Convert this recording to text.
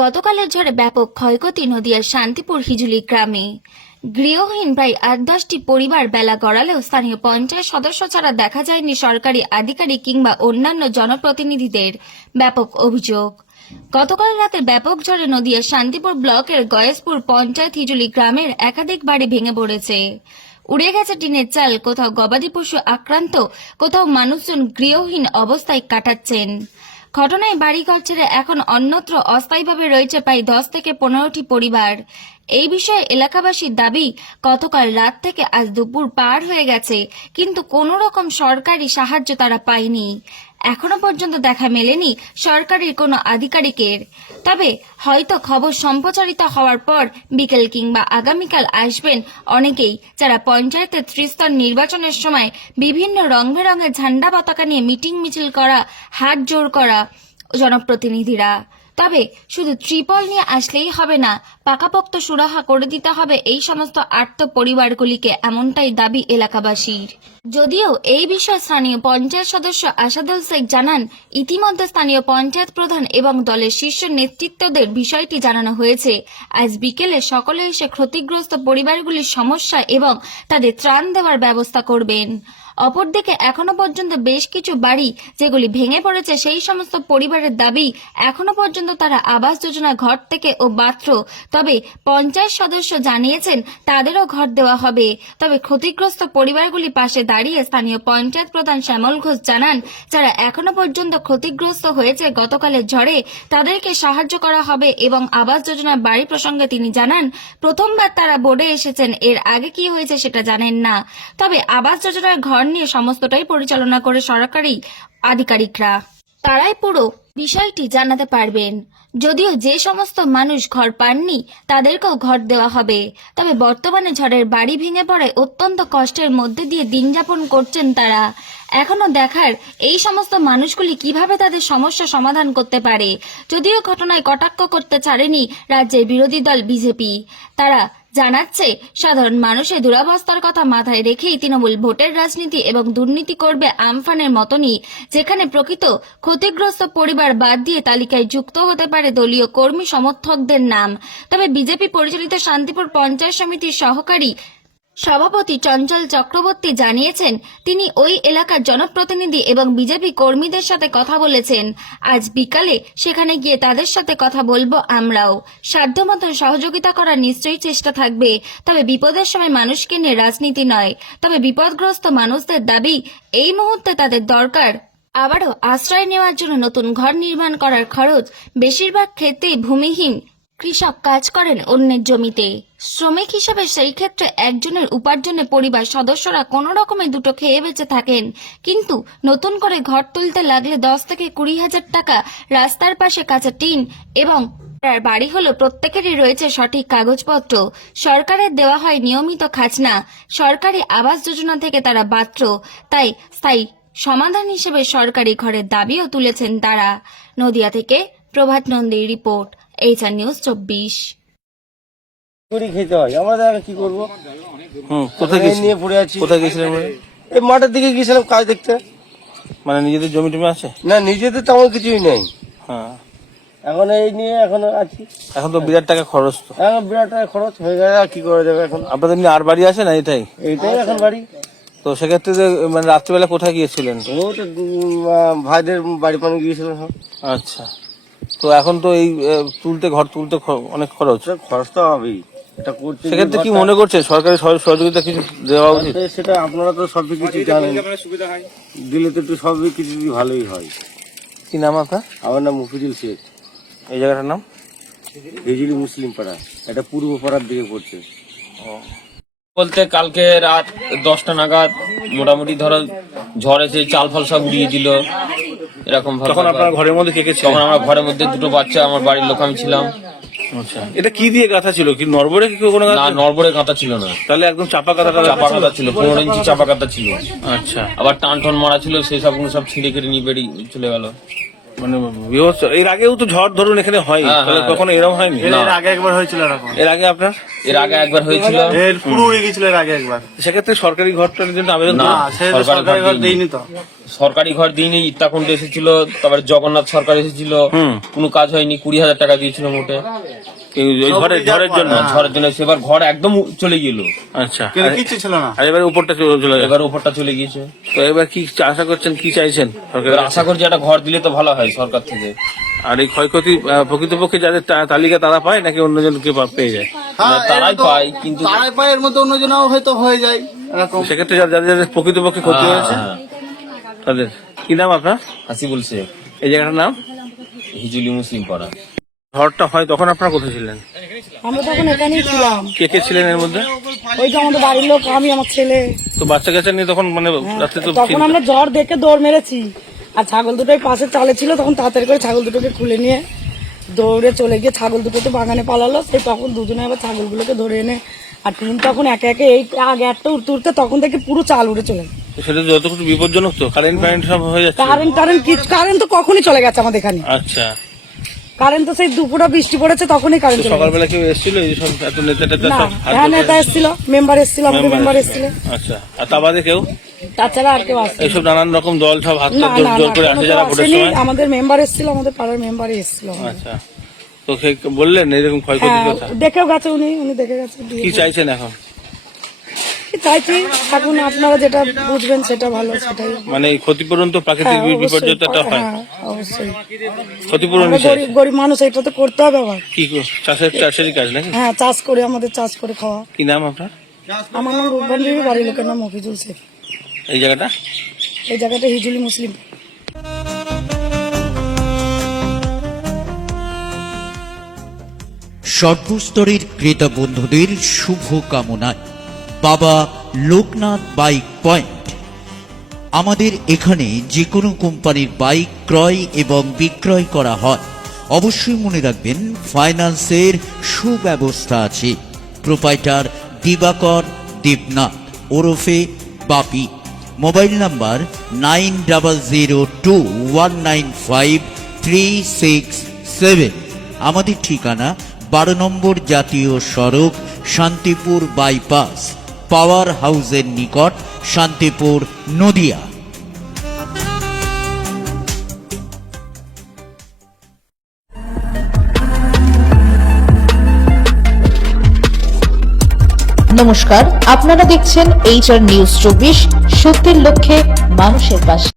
গতকালের ঝড়ে ব্যাপক ক্ষয়ক্ষতি নদিয়ার শান্তিপুর হিজুলি গ্রামে। গৃহহীন প্রায় ৮-১০টি পরিবার বেলা গড়ালেও স্থানীয় পঞ্চায়েত সদস্য ছাড়া দেখা যায়নি সরকারি আধিকারিক কিংবা অন্যান্য জনপ্রতিনিধিদের। ব্যাপক অভিযোগ, গতকাল রাতে ব্যাপক ঝড়ে নদিয়ার শান্তিপুর ব্লকের গয়েশপুর পঞ্চায়েত হিজুলি গ্রামের একাধিক বাড়ি ভেঙে পড়েছে। উড়ে গেছে টিনের চাল, কোথাও গবাদি পশু আক্রান্ত, কোথাও মানুষজন গৃহহীন অবস্থায় কাটাচ্ছেন। ঘটনায় বাড়িঘর ছেড়ে এখন অন্যত্র অস্থায়ীভাবে রয়েছে প্রায় 10 থেকে 15টি পরিবার। এই বিষয়ে এলাকাবাসীর দাবি, গতকাল রাত থেকে আজ দুপুর পার হয়ে গেছে, কিন্তু কোনো রকম সরকারি সাহায্য তারা পায়নি। এখনো পর্যন্ত দেখা মেলেনি সরকারের কোনো আধিকারিকের। তবে হয়তো খবর সম্প্রচারিত হওয়ার পর বিকেল কিংবা আগামীকাল আসবেন অনেকেই, যারা পঞ্চায়েতের ত্রিস্তর নির্বাচনের সময় বিভিন্ন রং বেরঙের ঝান্ডা পতাকা নিয়ে মিটিং মিছিল করা, হাত জোড় করা জনপ্রতিনিধিরা। তবে শুধু ত্রিপল নিয়ে আসলেই হবে না, পাকাপোক্ত সুরাহা করে দিতে হবে এই সমস্ত আর্ত পরিবারগুলিকে, এমনটাই দাবি এলাকাবাসীর। যদিও এই বিষয়ে স্থানীয় পঞ্চায়েত সদস্য আসাদুল শেখ জানান, ইতিমধ্যে স্থানীয় পঞ্চায়েত প্রধান এবং দলের শীর্ষ নেতৃত্বদের বিষয়টি জানানো হয়েছে। আজ বিকেলে সকলে এসে ক্ষতিগ্রস্ত পরিবারগুলির সমস্যা এবং তাদের ত্রাণ দেওয়ার ব্যবস্থা করবেন। অপরদিকে এখনো পর্যন্ত বেশ কিছু বাড়ি যেগুলি ভেঙে পড়েছে, সেই সমস্ত পরিবারের দাবি এখনো পর্যন্ত তারা আবাস যোজনা ঘর থেকে ও পাত্র। তবে পঞ্চায়েত সদস্য জানিয়েছেন তাদেরও ঘর দেওয়া হবে। তবে ক্ষতিগ্রস্ত পরিবারগুলি পাশে দাঁড়িয়ে স্থানীয় পঞ্চায়েত প্রধান শ্যামল ঘোষ জানান, যারা এখনো পর্যন্ত ক্ষতিগ্রস্ত হয়েছে গতকালের ঝড়ে, তাদেরকে সাহায্য করা হবে। এবং আবাস যোজনার বাড়ি প্রসঙ্গে তিনি জানান, প্রথমবার তারা বোর্ডে এসেছেন, এর আগে কি হয়েছে সেটা জানেন না। তবে আবাস যোজনার ঘর নিয়ে সমস্তটাই পরিচালনা করে সরকারি আধিকারিকরা, তারাই পুরো বিষয়টি জানাতে পারবেন। যদিও যে সমস্ত মানুষ ঘর পাননি তাদেরকেও ঘর দেওয়া হবে। তবে বর্তমানে ঝড়ের বাড়ি ভেঙে পড়ে অত্যন্ত কষ্টের মধ্যে দিয়ে দিন যাপন করছেন তারা। এখনো দেখার এই সমস্ত মানুষগুলি কিভাবে তাদের সমস্যা সমাধান করতে পারে। যদিও ঘটনায় কটাক্ষ করতে ছাড়েনি রাজ্যের বিরোধী দল বিজেপি, তারা জানাচ্ছে সাধারণ মানুষের দুরবস্থার কথা মাথায় রেখেই তৃণমূল ভোটের রাজনীতি এবং দুর্নীতি করবে আমফানের মতনই, যেখানে প্রকৃত ক্ষতিগ্রস্ত পরিবার বাদ দিয়ে তালিকায় যুক্ত হতে পারে দলীয় কর্মী সমর্থকদের নাম। তবে বিজেপি পরিচালিত শান্তিপুর পঞ্চায়েত সমিতির সহকারী সভাপতি চঞ্চল চক্রবর্তী জানিয়েছেন, তিনি ওই এলাকার জনপ্রতিনিধি এবং বিজেপি কর্মীদের সাথে কথা বলেছেন। আজ বিকালে সেখানে গিয়ে তাদের সাথে কথা বলবো আমরাও। সাধ্যমতো সহযোগিতা করার নিশ্চয়ই চেষ্টা থাকবে। তবে বিপদের সময় মানুষকে নিয়ে রাজনীতি নয়। তবে বিপদগ্রস্ত মানুষদের দাবি, এই মুহূর্তে তাদের দরকার আবারও আশ্রয় নেওয়ার জন্য নতুন ঘর নির্মাণ করার খরচ। বেশিরভাগ ক্ষেত্রেই ভূমিহীন কৃষক কাজ করেন অন্যের জমিতে শ্রমিক হিসেবে, সেই ক্ষেত্রে একজনের উপার্জনে পরিবার সদস্যরা কোনো রকমে দুটো খেয়ে বেঁচে থাকেন। কিন্তু নতুন করে ঘর তুলতে লাগলে 10 থেকে 20 হাজার টাকা, রাস্তার পাশে কাঁচা টিন এবং বাড়ি হলো প্রত্যেকেরই রয়েছে সঠিক কাগজপত্র, সরকারের দেওয়া হয় নিয়মিত খাজনা, সরকারি আবাস যোজনা থেকে তারা পাত্র। তাই স্থায়ী সমাধান হিসেবে সরকারি ঘরের দাবিও তুলেছেন তারা। নদিয়া থেকে প্রভাত নন্দীর রিপোর্ট, HR নিউজ 24। খেতে হয়, আমরা কি করবো? কোথায় নিয়ে পড়ে আছি। কোথায় গেছিলেন? এই মাঠের দিকে গিয়েছিলাম কাজ দেখতে। মানে নিজেদের জমি টমি আছে? না, নিজেদের তেমন কিছুই নেই। হ্যাঁ, এখন এই নিয়ে এখন আছি। এখন তো বিরাট টাকা খরচ, তো এখন বিরাট টাকা খরচ হয়ে গেছে, আর কি করা যাবে এখন? আপনাদের নিয়ে আর বাড়ি আছে না এটাই? এইটাই এখন বাড়ি। তো সেক্ষেত্রে যে মানে রাত্রিবেলা কোথায় গিয়েছিলেন? ও তো ভাইদের বাড়ি পানি গিয়েছিলাম সব। আচ্ছা, তো এখন তো এই তুলতে ঘর তুলতে অনেক খরচ, খরচ তো হবেই। এটা করতে সেক্ষেত্রে কি মনে করছে সরকারি সহযোগিতা কিছু দেওয়া উচিত? সেটা আপনারা তো সবই কিছু জানেন, দিলে তো একটু সবই কিছু ভালোই হয়। কি নাম আপনার? আমার নাম মুফিজুল শেখ। এই জায়গাটার নাম হিজুলি মুসলিম পাড়া, এটা পূর্ব পাড়ার দিকে পড়ছে। বলতে কালকে রাত 10টা নাগাদ মোটামুটি ধরো ঝড় এসে চাল ফাল সব উড়িয়ে দিল এরকম ভাবে। তখন আপনার ঘরের মধ্যে কে কে ছিল? তখন আমার ঘরের মধ্যে দুটো বাচ্চা, আমার বাড়ির লোক, আমি ছিলাম। আচ্ছা, এটা কি দিয়ে গাঁথা ছিল? কি নরবরে কি কোনো না, নরবরে কাঁথা ছিল না, তাহলে একদম চাপা কাঁথা? চাপা কাঁথা ছিল, 15 ইঞ্চি চাপা কাঁথা ছিল। আচ্ছা, আবার টান টান মারা ছিল, সেই সবগুলো সব ছিঁড়ে কেটে নিয়ে বেরিয়ে চলে গেল। মানে এর আগেও তো ঝড় ধরুন এখানে হয়, হ্যাঁ, তাহলে হ্যাঁ। কখনো এরকম হয়নি? না, এর আগে একবার হয়েছিল এরকম? এর আগে আপনার এর আগে একবার হয়েছিল। এর পুরো উড়ে গেছিল এর আগে একবার। সেক্ষেত্রে সরকারি ঘরটার জন্য আবেদন না, করেন? সে সরকারি সরকারি ঘর ঘর দেয়নি তো। সরকারি ঘর দিইনি, ইত্তাকুণ্ড এসেছিল, তারপরে জগন্নাথ সরকার এসেছিল, কোনো কাজ হয়নি। 20,000 টাকা দিয়েছিল মোটে এই ঝড়ের জন্য। ঝড়ের জন্য সেবার ঘর একদম চলে গেল। আচ্ছা, কিন্তু কিছু ছিল না। আর এবার উপরটা চলে গেল। এবার উপরটা চলে গিয়েছে। তো এবার কি আশা করছেন, কি চাইছেন সরকার? এবার আশা করছি একটা ঘর দিলে তো ভালো হয় সরকার থেকে। আর এই ক্ষয়ক্ষতি প্রকৃতপক্ষে যাদের তালিকা তারা পায় নাকি অন্যজন কে পেয়ে যায়? হ্যাঁ, তারাই এরকম পায়, কিন্তু তারাই পায়, এর মধ্যে অন্যজনও হয়তো হয়ে যায় এরকম। সেক্ষেত্রে যাদের যাদের প্রকৃতপক্ষে ক্ষতি হয়েছে তাদের কি নাম আপনার? হাসিবুল শেখ, এই জায়গাটার নাম হিজুলি মুসলিম পাড়া। ঝড়টা হয় তখন আপনারা কোথায় ছিলেন? আমরা তখন এখানেই ছিলাম। কে কে ছিলেন এর মধ্যে? ওই যে আমাদের বাড়ির লোক, আমি, আমার ছেলে। তো বাচ্চা কাচ্চা নিয়ে তখন মানে রাত্রে তো তখন আমরা ঝড় দেখে দৌড় মেরেছি, আর ছাগল দুটোই পাশে চালে ছিল। তখন তাড়াতাড়ি করে ছাগল দুটোকে খুলে নিয়ে দৌড়ে চলে গিয়ে ছাগল দুটো তো বাগানে পালালো। সেই তখন দুজনে আবার ছাগলগুলোকে ধরে এনে, আর টিন তখন একে একে এই আগে একটা উঠতে উঠতে তখন থেকে পুরো চাল উড়ে চলে গেছে। সেটা যতটুকু বিপজ্জনক, তো কারেন্ট সব হয়ে যাচ্ছে। কারেন্ট তো কখনই চলে গেছে আমাদের এখানে। আচ্ছা, কারেন্ট তো সেই দুপুরে বৃষ্টি পড়েছে তখনই কারেন্ট চলে গেছে। সকালবেলা কেউ এসেছিল এই সব এত নেতা টেতা না, সব হাত হ্যাঁ, ধরে? নেতা এসেছিল, মেম্বার এসেছিল, আমাদের মেম্বার এসেছিল। আচ্ছা, আর তা বাদে কেউ তাছাড়া আর কেউ আসেনি। এইসব নানান রকম দল সব হাত না, জোর না, জোর না, করে কোনো আসে কেউ যারা ভোটের আসেনি। সময়? আমাদের মেম্বার এসেছিল, আমাদের পাড়ার মেম্বারই এসেছিল। আচ্ছা, তো সে বললেন এরকম ক্ষয়ক্ষতির হ্যাঁ, কথা? দেখেও গেছে উনি দেখে গেছে। কি চাইছেন এখন? কি চাইছি এখন আপনারা যেটা বুঝবেন সেটা ভালো, সেটাই। মানে এই ক্ষতিপূরণ তো প্রাকৃতিক হ্যাঁ, অবশ্যই, বিপর্যয়টা হয়, হ্যাঁ, অবশ্যই। ক্ষতিপূরণ আমরা হিসেবে গরিব মানুষ, এটা তো করতে হবে আবার। কি চাষেরই কাজ নাকি? হ্যাঁ, চাষ করে, আমাদের চাষ করে খাওয়া। কি নাম আপনার? আমার নাম রূপবান বিবি, বাড়ির লোকের নাম মফিজুল শেখ। এই জায়গাটা? এই জায়গাটা হিজুলি মুসলিম। সর্বস্তরের ক্রেতা বন্ধুদের শুভ কামনায় বাবা লোকনাথ বাইক পয়েন্ট। আমাদের এখানে যে কোনো কোম্পানির বাইক ক্রয় এবং বিক্রয় করা হয়। অবশ্যই মনে রাখবেন ফাইন্যান্সের সুব্যবস্থা আছে। প্রোপাইটার দিবাকর দেবনাথ ওরফে বাপি। Mobile number 9002195367। আমাদের ঠিকানা 12 নম্বর জাতীয় সড়ক, শান্তিপুর বাইপাস, পাওয়ার হাউসের নিকট, শান্তিপুর, নদিয়া। নমস্কার, আপনারা দেখছেন HR নিউজ 24, সত্যের লক্ষ্যে মানুষের পাশে।